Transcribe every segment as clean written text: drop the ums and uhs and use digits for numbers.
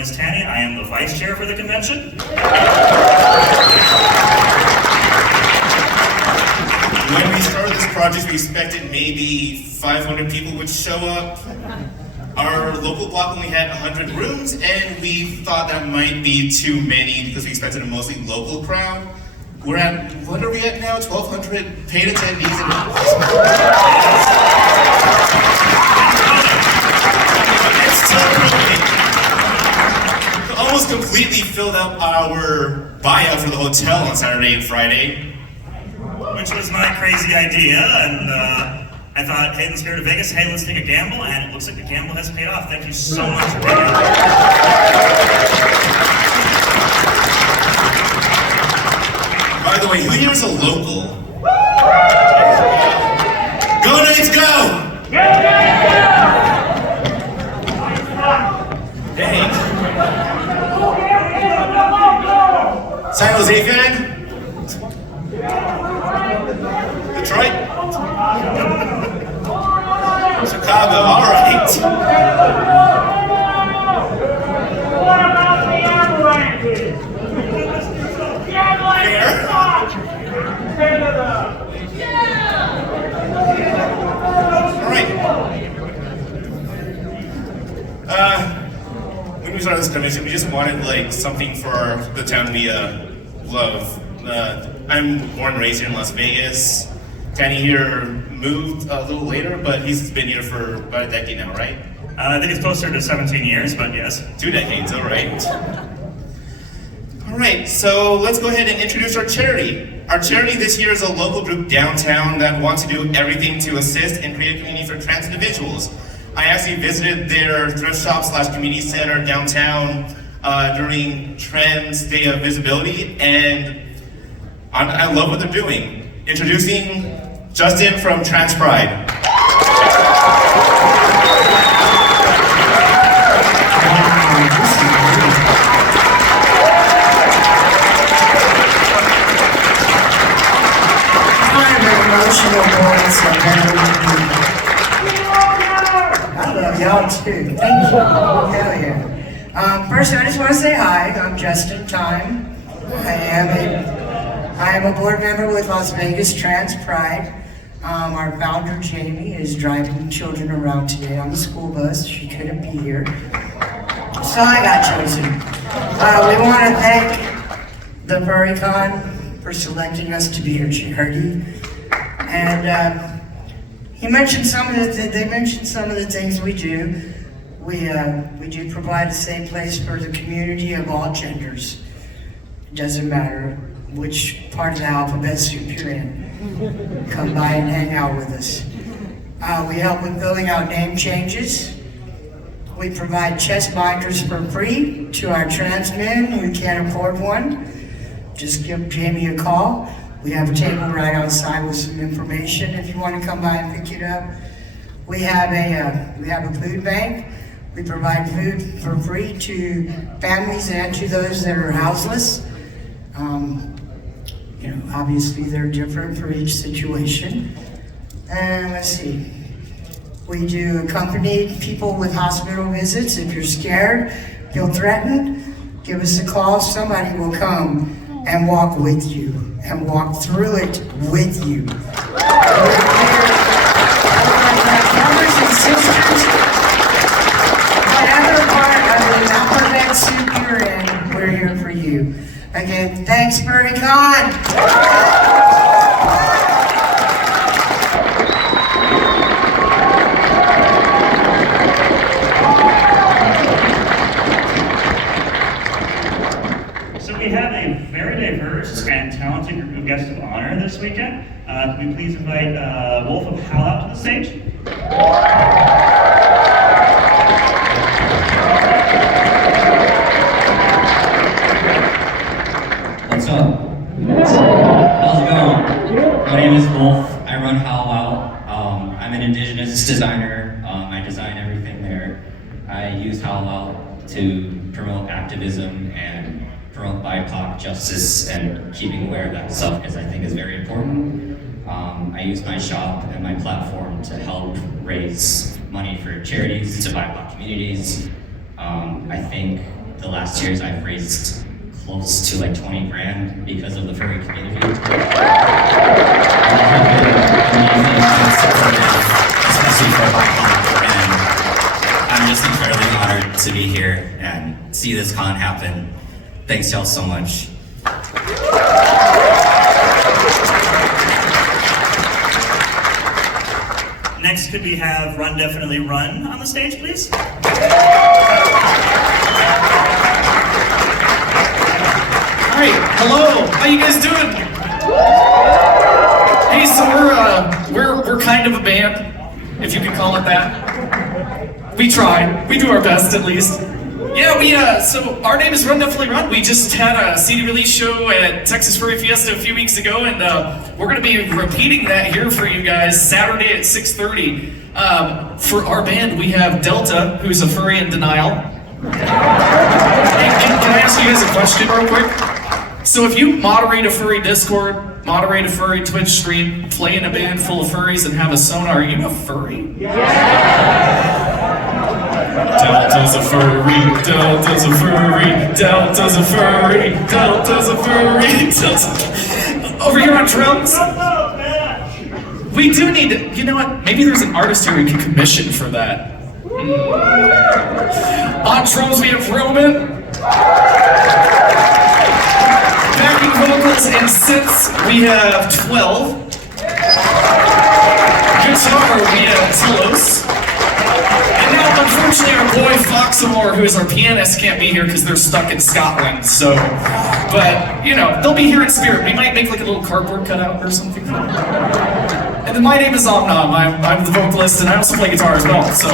name is Tanny. I am the vice chair for the convention. When we started this project, we expected maybe 500 people would show up. Our local block only had 100 rooms, and we thought that might be too many because we expected a mostly local crowd. We're at, what are we at now? 1,200 paid attendees. It's almost completely filled up our buyout for the hotel on Saturday and Friday. Which was my crazy idea, and I thought, hey, in the spirit of Vegas, hey, let's take a gamble, and it looks like the gamble has paid off. Thank you so much for being here. By the way, who here is a local? Go Knights, go! Dang. San Jose fan? Detroit? Chicago, all right. What about the avalanches? The avalanches suck! Canada! All right. When we started this convention, we just wanted like something for the town we love. I'm born and raised here in Las Vegas. Danny here moved a little later, but he's been here for about a decade now, right? I think it's closer to 17 years, but yes. 2 decades, all right. All right, so let's go ahead and introduce our charity. Our charity this year is a local group downtown that wants to do everything to assist and create a community for trans individuals. I actually visited their thrift shop / community center downtown during Trans Day of Visibility, and I love what they're doing. Introducing Justin from Trans Pride. Emotional moments are I love y'all too. Thank you. Hell yeah. First, I just want to say hi. I'm Justin Time. I am a board member with Las Vegas Trans Pride. Our founder, Jamie, is driving children around today on the school bus. She couldn't be here, so I got chosen. We want to thank the FurryCon for selecting us to be your charity. And they mentioned some of the things we do. We do provide a safe place for the community of all genders. It doesn't matter which part of the alphabet soup you're in. Come by and hang out with us. We help with filling out name changes. We provide chest binders for free to our trans men who can't afford one. Just give Jamie a call. We have a table right outside with some information if you want to come by and pick it up. We have a food bank. We provide food for free to families and to those that are houseless. Obviously they're different for each situation. And let's see. We do accompany people with hospital visits. If you're scared, feel threatened, give us a call. Somebody will come and walk with you and walk through it with you. Brothers and sisters, whatever part of the alphabet soup you're in, we're here for you. Again, thanks, FurryCon. So we have a very diverse and talented group of guests of honor this weekend. Can we please invite Wolf of Howl out to the stage? What's up? How's it going? My name is Wolf. I run Howl Out. I'm an indigenous designer. I design everything there. I use Howl Out to promote activism and promote BIPOC justice and keeping aware of that stuff because I think is very important. I use my shop and my platform to help raise money for charities to BIPOC communities. I think the last years I've raised close to like 20 grand because of the furry community. Especially for my con, and I'm just incredibly honored to be here and see this con happen. Thanks y'all so much. Next, could we have Run Definitely Run on the stage, please? Hi, hello, how you guys doing? Hey, so we're kind of a band, if you can call it that. We try, we do our best at least. Yeah, so our name is Run Definitely Run. We just had a CD release show at Texas Furry Fiesta a few weeks ago, and we're gonna be repeating that here for you guys Saturday at 6:30. For our band, we have Delta, who's a furry in denial. Can I ask you guys a question real quick? So if you moderate a furry Discord, moderate a furry Twitch stream, play in a band full of furries, and have a sonar, are you a furry? Delta's a furry, Delta's a furry, Delta's a furry, Delta's a furry, Delta. Over here on drums, we do need to, you know what, maybe there's an artist here we can commission for that. On drums we have Roman. Backing vocals and synths we have 12. Guitar we have Telos. And now, unfortunately, our boy Foxamore, who is our pianist, can't be here because they're stuck in Scotland, so... But, you know, they'll be here in spirit. We might make like a little cardboard cutout or something. And then my name is Omnom. I'm the vocalist, and I also play guitar as well, so...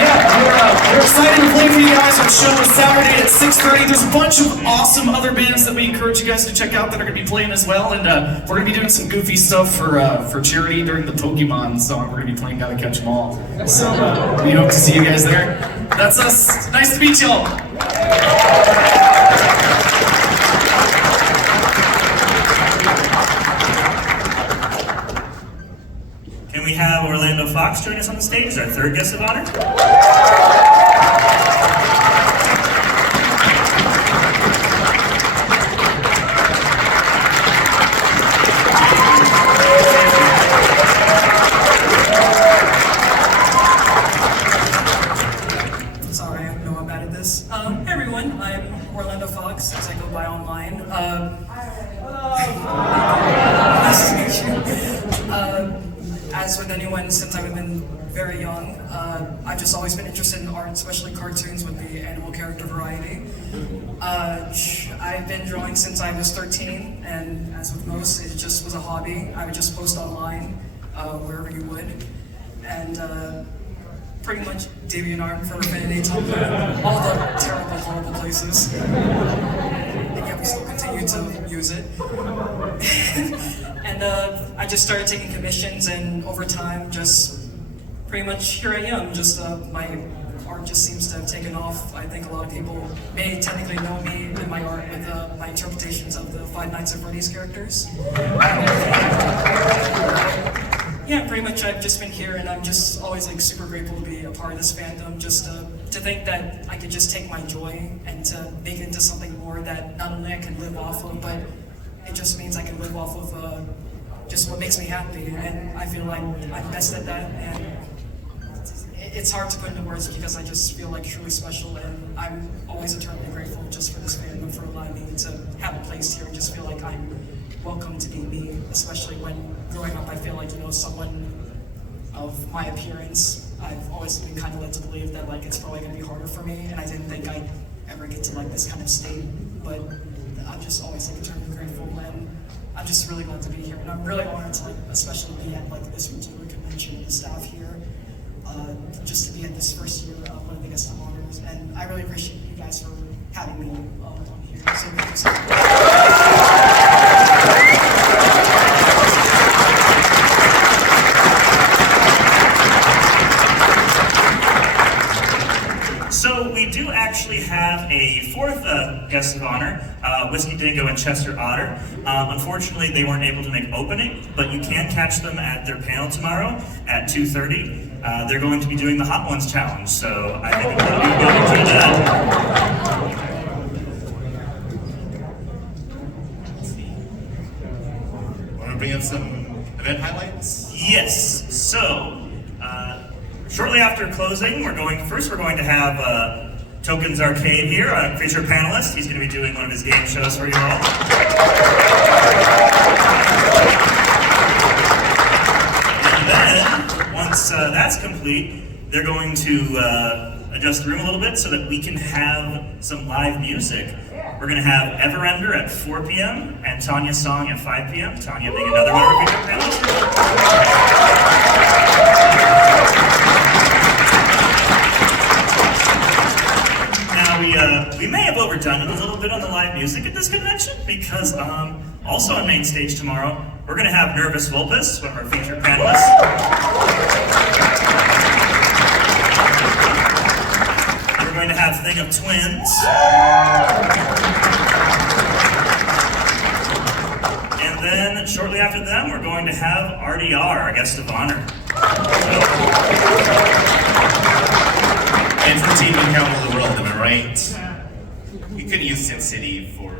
Yeah, we're excited to play for you guys. Our show is Saturday at 6:30. There's a bunch of awesome other bands that we encourage you guys to check out that are going to be playing as well, and we're going to be doing some goofy stuff for charity during the Pokemon song. We're going to be playing Gotta Catch 'Em All. So we hope to see you guys there. That's us. Nice to meet y'all. Can we have Orlando Fox join us on the stage as our third guest of honor? Sorry, I know I'm bad at this. Hey everyone, I'm Orlando Fox, as I go by online. Nice to meet you. As with anyone, since I've been very young, I've just always been interested in art, especially cartoons with the animal character variety. I've been drawing since I was 13, and as with most, it just was a hobby. I would just post online, wherever you would, and pretty much DeviantArt, Furry, Tumblr, all the terrible, horrible places. And yet we still continue to use it. And I just started taking commissions, and over time, just pretty much here I am. Just my art just seems to have taken off. I think a lot of people may technically know me and my art with my interpretations of the Five Nights at Freddy's characters. Yeah, pretty much I've just been here, and I'm just always like super grateful to be a part of this fandom. Just to think that I could just take my joy and to make it into something more that not only I can live off of, but it just means I can live off of just what makes me happy, and I feel like I'm best at that, and it's hard to put into words because I just feel like truly special, and I'm always eternally grateful just for this fandom for allowing me to have a place here and just feel like I'm welcome to be me, especially when growing up I feel like, you know, someone of my appearance, I've always been kind of led to believe that like it's probably going to be harder for me, and I didn't think I'd ever get to like this kind of state, but I'm just always like eternally grateful, and I'm just really glad to be here, and I'm really honored to like especially be at like this particular convention and the staff here, just to be at this first year of one of the guest of honors, and I really appreciate you guys for having me on here. So thanks. So we do actually have a fourth guest of honor. Whiskey Dingo and Chester Otter. Unfortunately, they weren't able to make opening, but you can catch them at their panel tomorrow at 2:30. They're going to be doing the Hot Ones Challenge, so I think we'll be going to that. Want to bring up some event highlights? Yes. So, shortly after closing, we're going to have Tokens Arcade here, a featured panelist. He's going to be doing one of his game shows for you all. And then, once that's complete, they're going to adjust the room a little bit so that we can have some live music. We're going to have Everender at 4 p.m. and Tanya's Song at 5 p.m. Tanya being another one of our featured panelists. We may have overdone it a little bit on the live music at this convention because also on main stage tomorrow, we're going to have Nervous Vulpus, one of our featured panelists. We're going to have Thing of Twins. And then shortly after them, we're going to have RDR, our guest of honor. Entertainment capital of the world, am I right? We could use Sin City for.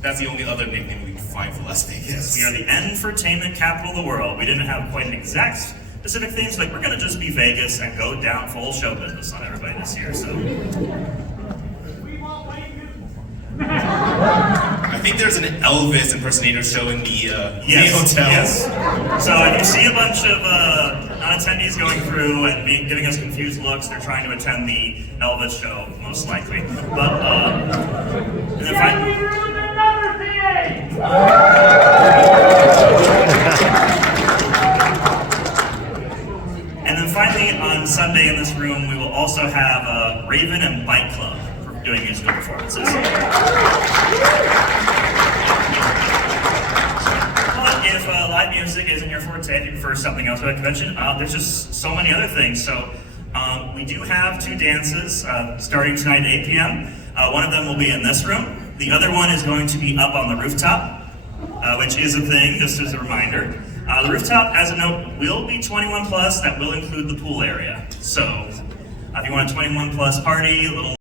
That's the only other nickname we can find for Las Vegas. We are the entertainment capital of the world. We didn't have quite an exact specific theme, so like we're gonna just be Vegas and go down full show business on everybody this year. So I think there's an Elvis impersonator show in the hotel. Yes. So if you see a bunch of non-attendees going through and giving us confused looks, they're trying to attend the Elvis show, most likely. But and then finally on Sunday in this room, we will also have Raven and Bike Club doing musical performances. But if live music isn't your forte, if you prefer something else at a convention, there's just so many other things. So we do have 2 dances starting tonight at 8 p.m. One of them will be in this room. The other one is going to be up on the rooftop, which is a thing, just as a reminder. The rooftop, as a note, will be 21 plus. That will include the pool area. So if you want a 21 plus party, a little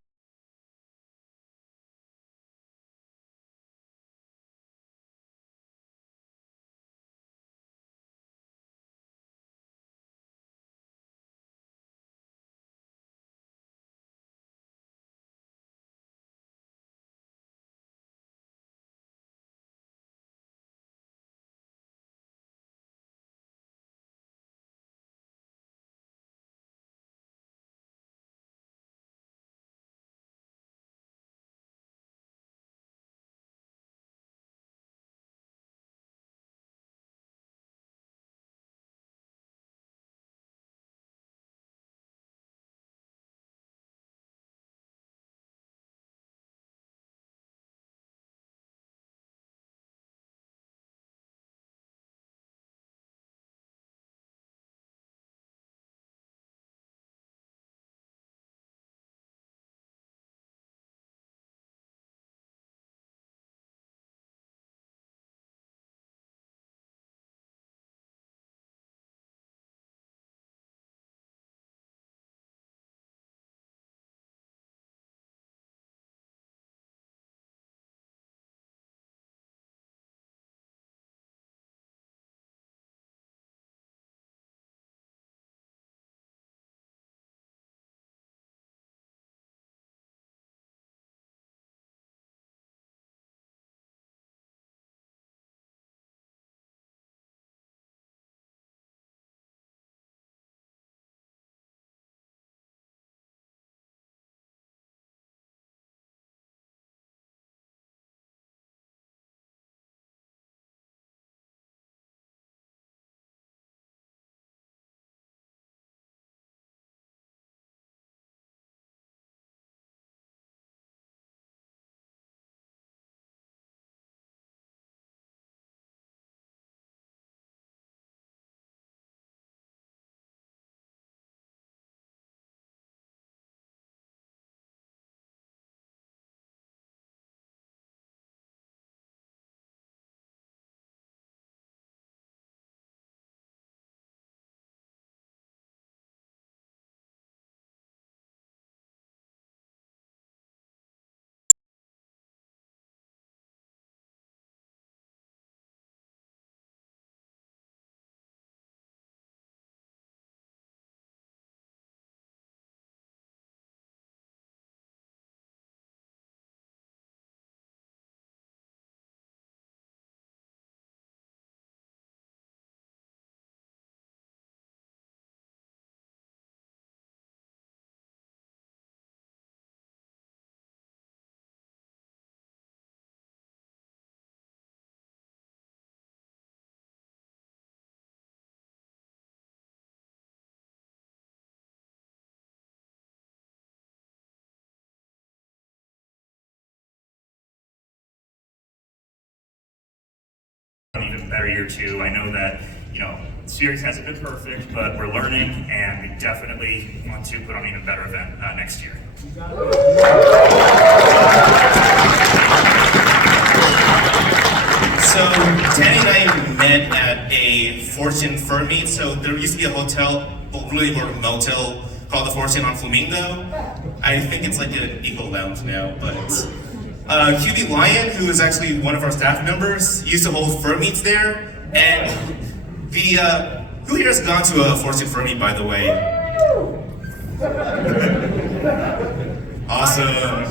better year too. I know that, the series hasn't been perfect, but we're learning, and we definitely want to put on an even better event next year. So, Danny and I met at a Fortune fur meet. So there used to be a hotel, well, really more of a motel, called the Fortune on Flamingo. I think it's like an Eagle Lounge now, but QB Lion, who is actually one of our staff members, used to hold fur meets there. And who here has gone to a Fortune fur meet, by the way? Awesome.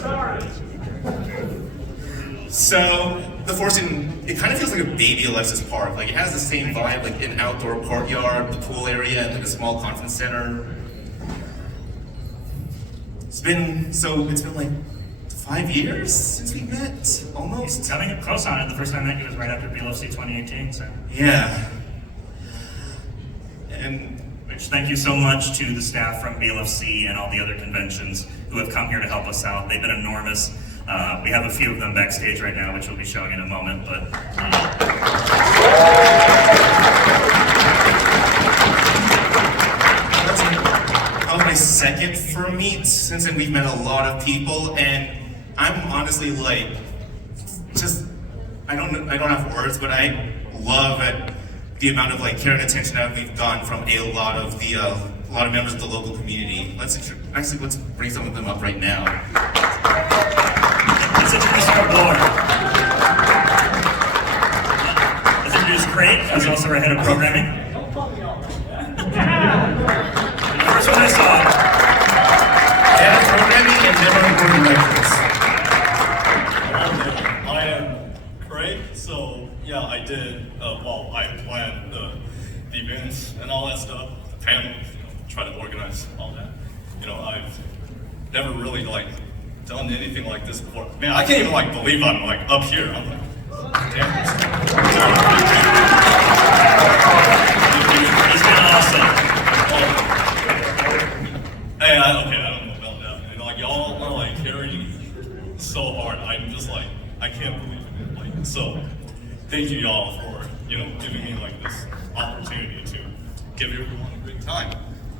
So the Fortune, it kind of feels like a baby Alexis Park. Like it has the same vibe, like an outdoor courtyard, the pool area, and like a small conference center. It's been like 5 years since we met, almost. Coming up close on it. The first time I met you was right after BLFC 2018, so. Yeah. And Which, thank you so much to the staff from BLFC and all the other conventions who have come here to help us out. They've been enormous. We have a few of them backstage right now, which we'll be showing in a moment, but that's probably my second fur meet since then. We've met a lot of people, and I'm honestly like, I don't have words, but I love the amount of like care and attention that we've gotten from a lot of members of the local community. Let's bring some of them up right now. let's introduce our board. Let's introduce Craig, who's also our head of programming. The first one I saw. Head of programming and member of the board of directors. I am Craig, so yeah, I did, I planned the events and all that stuff, the panels, try to organize all that. I've never really done anything like this before. Man, I can't even believe I'm up here. I'm like, damn. It's been awesome. Hey, I don't know about that. Y'all are carrying so hard. I'm just I can't believe it. So thank you y'all for, giving me this opportunity to give everyone a great time.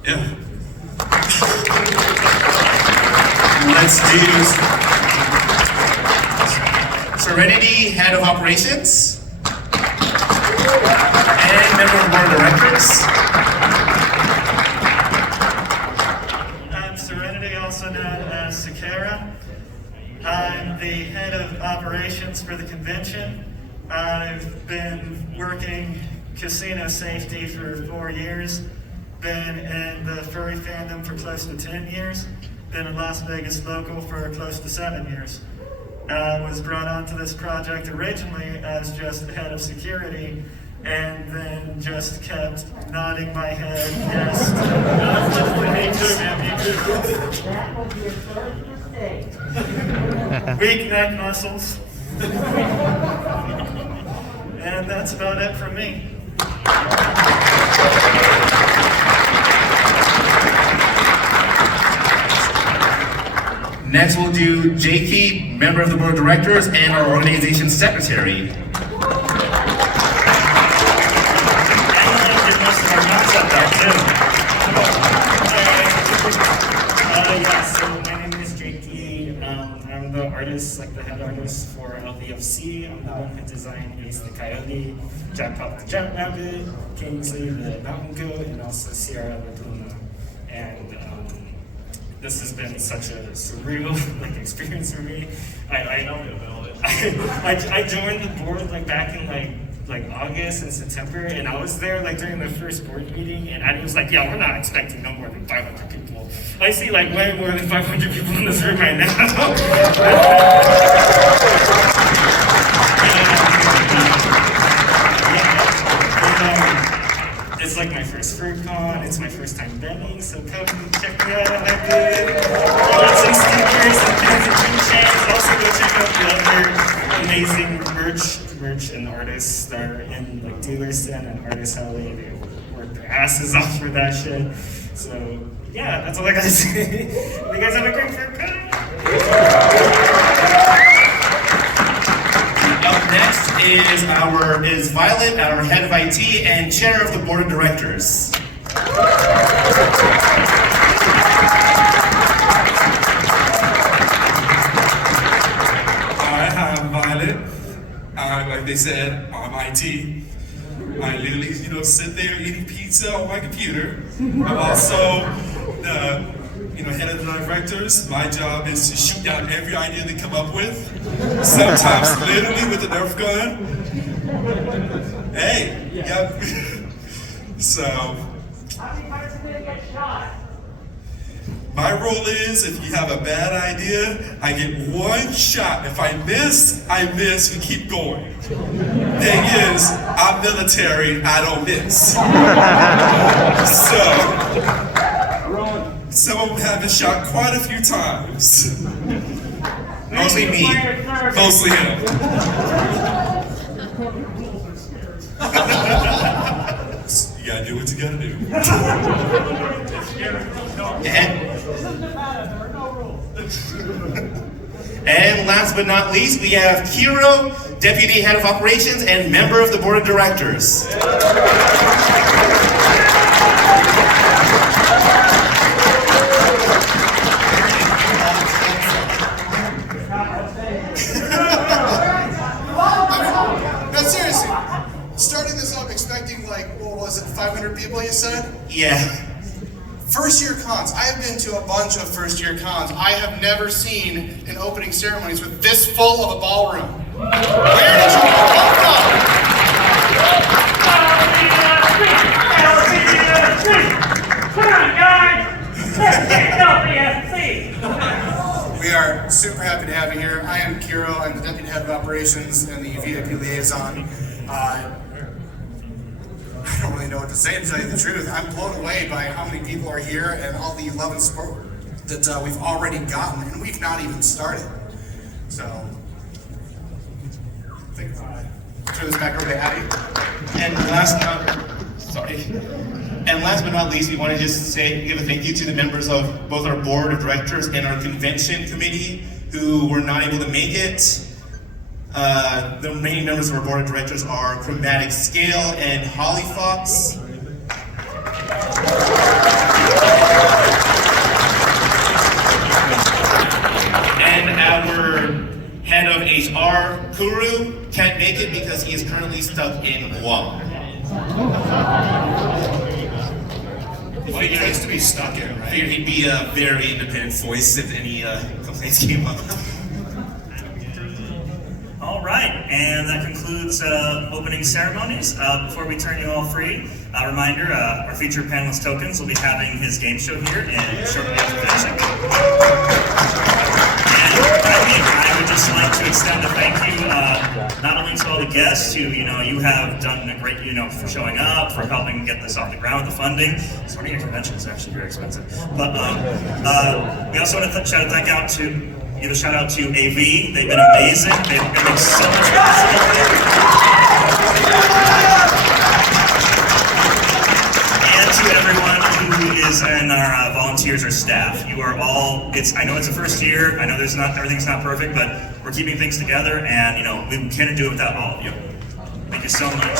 Yeah. Let's do Serenity, head of operations, and member of the board of directors. I'm Serenity, also known as Sakara. I'm the head of operations for the convention. I've been working casino safety for 4 years, been in the furry fandom for close to 10 years, been in Las Vegas local for close to 7 years. I was brought onto this project originally as just head of security, and then just kept nodding my head yes. That will be your first mistake. Weak neck muscles. And that's about it for me. Next, we'll do JP, member of the board of directors and our organization secretary. So my name is JP. I'm the artist, the head artist for LVFC. I'm the one who designed Ace the Coyote, Jackpot the Jet Rabbit, Kingsley the Mountain Goat, and also Sierra the Puma. And this has been such a surreal experience for me. I joined the board back in August and September, and I was there during the first board meeting, and I was yeah, we're not expecting no more than 500 people. I see way more than 500 people in this room right now. It's my first FurCon, it's my first time bending, so come check me out on that booth. Got some stickers and pins and keychains. Also go check out the other amazing merch and artists that are in Dealerson and Artist Alley. They work their asses off for that shit. So yeah, that's all I gotta say. You guys have a great FurCon. Up next is Violet, our head of IT and chair of the board of directors. Hi, I'm Violet. Like they said, I'm IT. I literally, sit there eating pizza on my computer. I'm also the, head of the directors. My job is to shoot down every idea they come up with. Sometimes literally with a Nerf gun. Hey, yep. So, my rule is, if you have a bad idea, I get one shot. If I miss, we keep going. Thing is, I'm military, I don't miss. So, some of them have been shot quite a few times. Mostly me. Mostly him. You gotta do what you gotta do. And last but not least, we have Kiro, deputy head of operations and member of the board of directors. No, seriously, starting this up expecting 500 people, you said? Yeah. First year cons. I have been to a bunch of first year cons. I have never seen an opening ceremonies with this full of a ballroom. Where did you come from? Come on, guys! Let's get lvfc! We are super happy to have you here. I am Kiro. I'm the deputy head of operations and the VIP liaison. I don't really know what to say, to tell you the truth. I'm blown away by how many people are here and all the love and support that we've already gotten, and we've not even started. So, I think turn this back over to Abby. And last but not least, we want to just give a thank you to the members of both our board of directors and our convention committee who were not able to make it. The remaining members of our board of directors are Chromatic Scale and Holly Fox. And our head of HR, Kuru, can't make it because he is currently stuck in Guam. What a place to be stuck in, right? Figured he'd be a very independent voice if any complaints came up. All right, and that concludes opening ceremonies. Before we turn you all free, a reminder, our featured panelist Tokens will be having his game show here in shortly after finishing. And I would just like to extend a thank you not only to all the guests who, you have done a great, for showing up, for helping get this off the ground with the funding. Starting your convention is actually very expensive. But we also want to give a shout out to AV. They've been amazing. They've been so much possible. And to everyone who is in our volunteers or staff. You are all, I know it's the first year. I know everything's not perfect, but we're keeping things together and we couldn't do it without all of you. Thank you so much.